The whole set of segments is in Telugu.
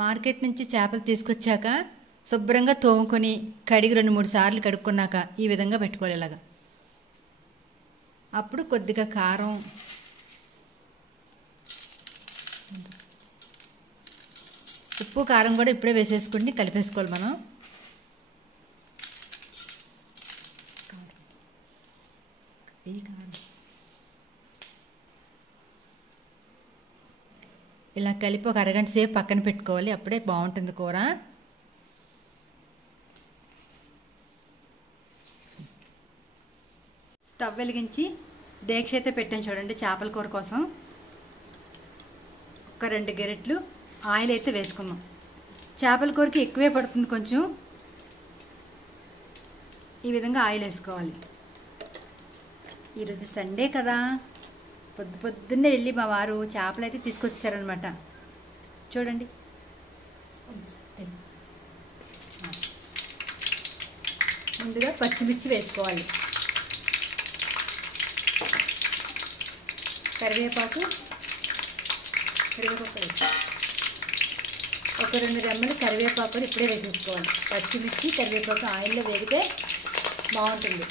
మార్కెట్ నుంచి చేపలు తీసుకొచ్చాక శుభ్రంగా తోముకొని కడిగి 2-3 సార్లు కడుక్కున్నాక ఈ విధంగా పెట్టుకోవాలి. ఇలాగా అప్పుడు కొద్దిగా కారం, ఉప్పు, కారం కూడా ఇప్పుడే వేసేసుకుని కలిపేసుకోవాలి. మనం ఇలా కలిపి ఒక అరగంట సేపు పక్కన పెట్టుకోవాలి. అప్పుడే బాగుంటుంది కూర. స్టవ్ వెలిగించి డేక్ష అయితే పెట్టాను చూడండి. చేపల కూర కోసం ఒక 2 గరిటెలు ఆయిల్ అయితే వేసుకున్నాం. చేపల కూరకి ఎక్కువే పడుతుంది కొంచెం. ఈ విధంగా ఆయిల్ వేసుకోవాలి. ఈరోజు సండే కదా, పొద్దున్నే వెళ్ళి మా వారు చేపలు అయితే తీసుకొచ్చారనమాట. చూడండి. ముందుగా పచ్చిమిర్చి వేసుకోవాలి, కరివేపాకు ఒక 2 రెమ్మలు కరివేపాకుని ఇప్పుడే వేసేసుకోవాలి. పచ్చిమిర్చి, కరివేపాకు ఆయిల్లో వేగితే బాగుంటుంది.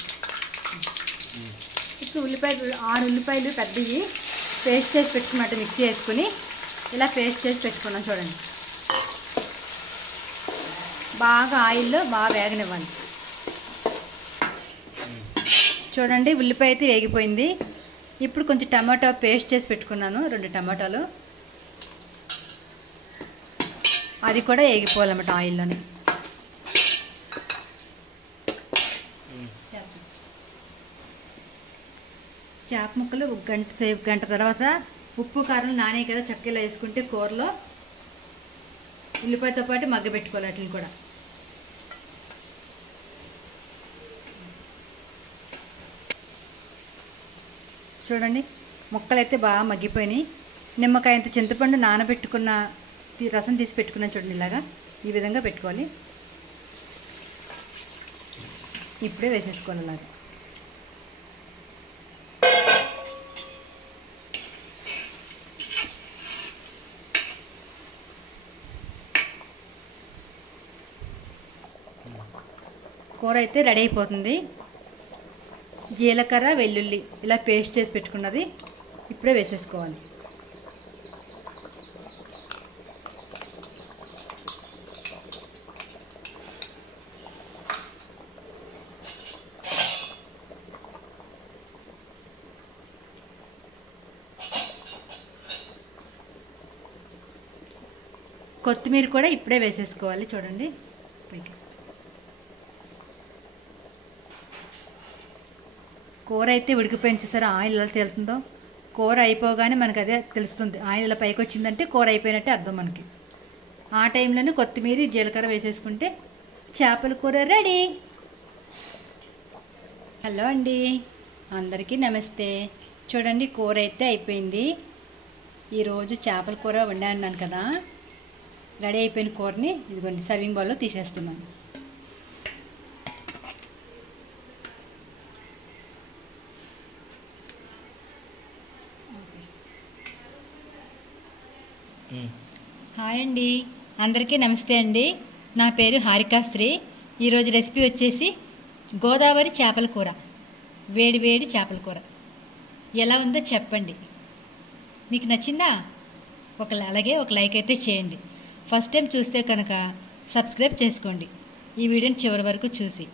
ఇప్పుడు ఉల్లిపాయలు 6 ఉల్లిపాయలు పెద్దవి పేస్ట్ చేసి పెట్టుకున్నట్టు మిక్సీ వేసుకుని ఇలా పేస్ట్ చేసి పెట్టుకున్నాం. చూడండి, బాగా ఆయిల్లో బాగా వేగనివ్వాలి. చూడండి, ఉల్లిపాయ అయితే వేగిపోయింది. ఇప్పుడు కొంచెం టమాటా పేస్ట్ చేసి పెట్టుకున్నాను, 2 టమాటాలు, అది కూడా వేగిపోవాలన్నమాట ఆయిల్లోనే. చేప ముక్కలు ఒక గంట తర్వాత ఉప్పు కారం నానే కదా చక్కెర వేసుకుంటే కూరలో ఉల్లిపాయతో పాటు మగ్గబెట్టుకోవాలి. వాటిని కూడా చూడండి, ముక్కలు అయితే బాగా మగ్గిపోయినాయి. నిమ్మకాయ అంత చింతపండు నానబెట్టుకున్న రసం తీసి పెట్టుకున్నాను చూడండి. ఇలాగా ఈ విధంగా పెట్టుకోవాలి. ఇప్పుడే వేసేసుకోవాలి. అలాగా కూర అయితే రెడీ అయిపోతుంది. జీలకర్ర, వెల్లుల్లి ఇలా పేస్ట్ చేసి పెట్టుకున్నది ఇప్పుడే వేసేసుకోవాలి. కొత్తిమీర కూడా ఇప్పుడే వేసేసుకోవాలి. చూడండి, కూర అయితే ఉడికిపోయింది. చూసారా ఆయిల్ ఎలా తేలుతుందో. కూర అయిపోగానే మనకు అదే తెలుస్తుంది. ఆయిల్ ఇలా పైకి వచ్చిందంటే కూర అయిపోయినట్టే అర్థం మనకి. ఆ టైంలోనే కొత్తిమీర, జీలకర్ర వేసేసుకుంటే చేపల కూర రెడీ. హలో అండి, అందరికీ నమస్తే. చూడండి, కూర అయితే అయిపోయింది. ఈరోజు చేపల కూర వండాను కదా. రెడీ అయిపోయిన కూరని ఇదిగోండి సర్వింగ్ బౌల్లో తీసేస్తున్నాను. హాయ్ అండి, అందరికీ నమస్తే అండి. నా పేరు హారికాశ్రీ. ఈరోజు రెసిపీ వచ్చేసి గోదావరి చేపల కూర, వేడి వేడి చేపల కూర. ఎలా ఉందో చెప్పండి. మీకు నచ్చిందా? అలాగే ఒక లైక్ అయితే చేయండి. ఫస్ట్ టైం చూస్తే కనుక సబ్స్క్రైబ్ చేసుకోండి. ఈ వీడియోని చివరి వరకు చూసి